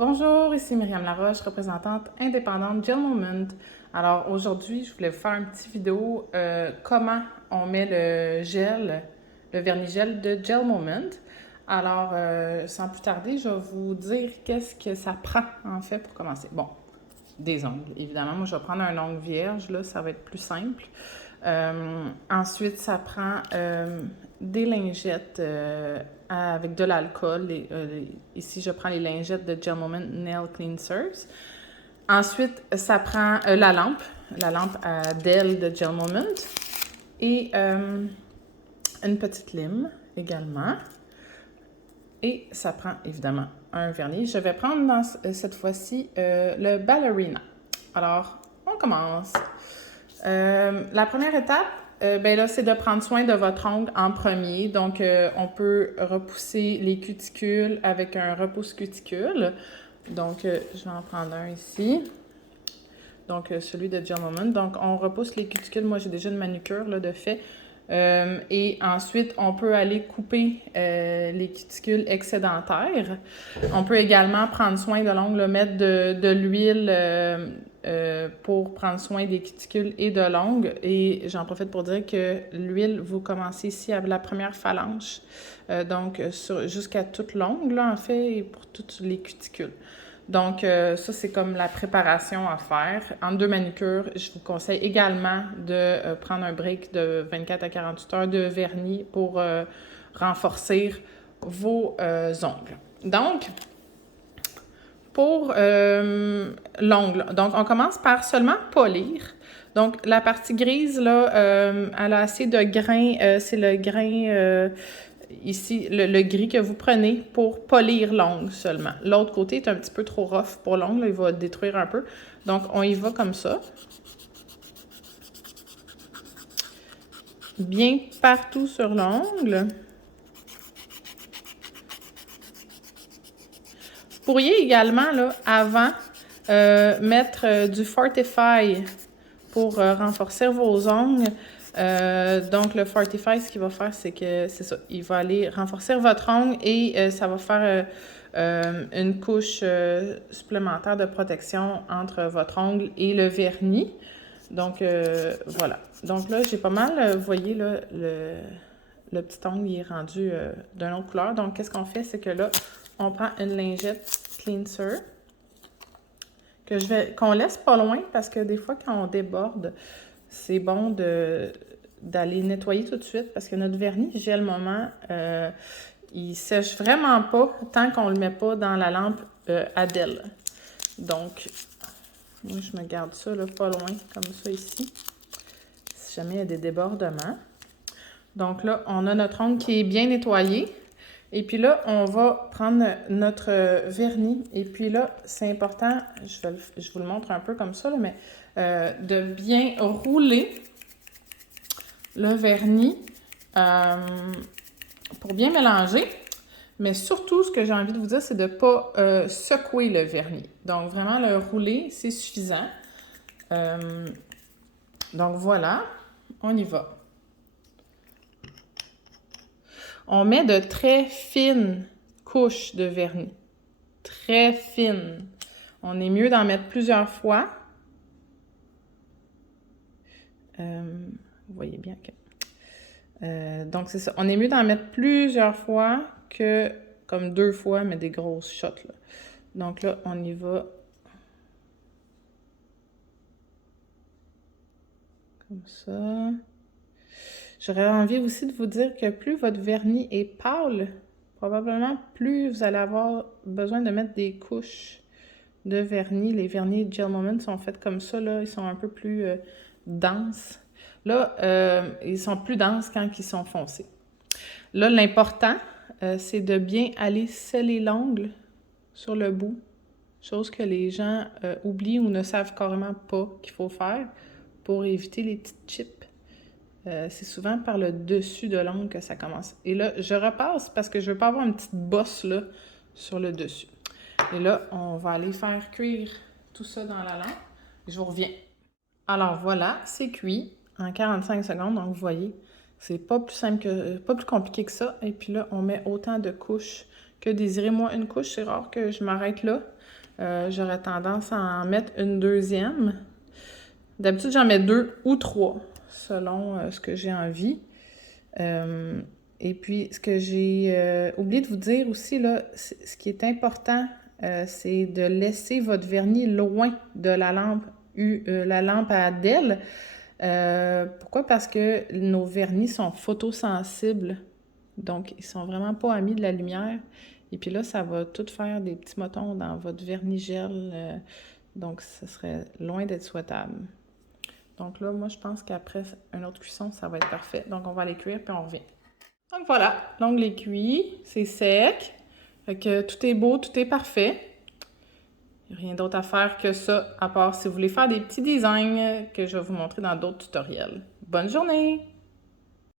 Bonjour, ici Myriam Laroche, représentante indépendante Gel Moment. Alors aujourd'hui, je voulais vous faire une petite vidéo comment on met le gel, le vernis gel de Gel Moment. Alors, sans plus tarder, je vais vous dire qu'est-ce que ça prend en fait pour commencer. Bon, des ongles, évidemment. Moi, je vais prendre un ongle vierge, là, ça va être plus simple. Ensuite, ça prend des lingettes avec de l'alcool. Ici, je prends les lingettes de Gel Moment Nail Cleansers. Ensuite, ça prend la lampe à Dell de Gel Moment. Et une petite lime également. Et ça prend évidemment un vernis. Je vais prendre cette fois-ci le Ballerina. Alors, on commence. La première étape, ben là, c'est de prendre soin de votre ongle en premier. Donc, on peut repousser les cuticules avec un repousse-cuticule. Donc, je vais en prendre un ici. Donc, celui de Gel Moment. Donc, on repousse les cuticules. Moi, j'ai déjà une manucure là, de fait. Et ensuite, on peut aller couper les cuticules excédentaires. On peut également prendre soin de l'ongle, mettre de l'huile pour prendre soin des cuticules et de l'ongle. Et j'en profite pour dire que l'huile, vous commencez ici avec la première phalange, donc jusqu'à toute l'ongle, là, en fait, et pour toutes les cuticules. Donc, ça, c'est comme la préparation à faire. En 2 manucures, je vous conseille également de prendre un break de 24 à 48 heures de vernis pour renforcer vos ongles. Donc, pour l'ongle, donc on commence par seulement polir. Donc, la partie grise, là, elle a assez de grains. C'est le grain... ici, le gris que vous prenez pour polir l'ongle seulement. L'autre côté est un petit peu trop rough pour l'ongle, il va détruire un peu. Donc, on y va comme ça. Bien partout sur l'ongle. Vous pourriez également, là, avant, mettre du Fortify pour renforcer vos ongles. Donc, le Fortify, ce qu'il va faire, c'est que, c'est ça, il va aller renforcer votre ongle et ça va faire une couche supplémentaire de protection entre votre ongle et le vernis. Donc, voilà. Donc là, j'ai pas mal, vous voyez, là, le petit ongle, il est rendu d'une autre couleur. Donc, qu'est-ce qu'on fait? C'est que là, on prend une lingette cleanser qu'on laisse pas loin parce que des fois, quand on déborde, c'est bon d'aller nettoyer tout de suite parce que notre vernis Gel Moment, il sèche vraiment pas tant qu'on le met pas dans la lampe Adèle. Donc, moi, je me garde ça là, pas loin, comme ça ici, si jamais il y a des débordements. Donc là, on a notre ongle qui est bien nettoyé. Et puis là, on va prendre notre vernis. Et puis là, c'est important, je vous le montre un peu comme ça, là, mais de bien rouler le vernis pour bien mélanger. Mais surtout, ce que j'ai envie de vous dire, c'est de ne pas secouer le vernis. Donc, vraiment, le rouler, c'est suffisant. Donc, voilà, on y va. On met de très fines couches de vernis. Très fines. On est mieux d'en mettre plusieurs fois. Vous voyez bien que... donc, c'est ça. On est mieux d'en mettre plusieurs fois que comme 2 fois, mais des grosses shots, là. Donc là, on y va comme ça. J'aurais envie aussi de vous dire que plus votre vernis est pâle, probablement plus vous allez avoir besoin de mettre des couches de vernis. Les vernis Gel Moment sont faits comme ça, là. Ils sont un peu plus denses. Là, ils sont plus denses quand ils sont foncés. Là, l'important, c'est de bien aller sceller l'ongle sur le bout. Chose que les gens oublient ou ne savent carrément pas qu'il faut faire pour éviter les petites chips. C'est souvent par le dessus de l'ongle que ça commence. Et là, je repasse parce que je veux pas avoir une petite bosse là sur le dessus. Et là, on va aller faire cuire tout ça dans la lampe. Je vous reviens. Alors voilà, c'est cuit en 45 secondes. Donc, vous voyez, c'est pas plus simple pas plus compliqué que ça. Et puis là, on met autant de couches Que désirer, moi, une couche, c'est rare que je m'arrête là. J'aurais tendance à en mettre une deuxième. D'habitude, j'en mets 2 ou 3, selon ce que j'ai envie. Et puis, ce que j'ai oublié de vous dire aussi, là, ce qui est important, c'est de laisser votre vernis loin de la lampe à DEL. Pourquoi? Parce que nos vernis sont photosensibles. Donc, ils sont vraiment pas amis de la lumière. Et puis là, ça va tout faire des petits motons dans votre vernis gel. Donc, ce serait loin d'être souhaitable. Donc là, moi, je pense qu'après une autre cuisson, ça va être parfait. Donc, on va aller cuire, puis on revient. Donc voilà, l'onglet est cuit, c'est sec. Fait que tout est beau, tout est parfait. Il n'y a rien d'autre à faire que ça, à part si vous voulez faire des petits designs que je vais vous montrer dans d'autres tutoriels. Bonne journée!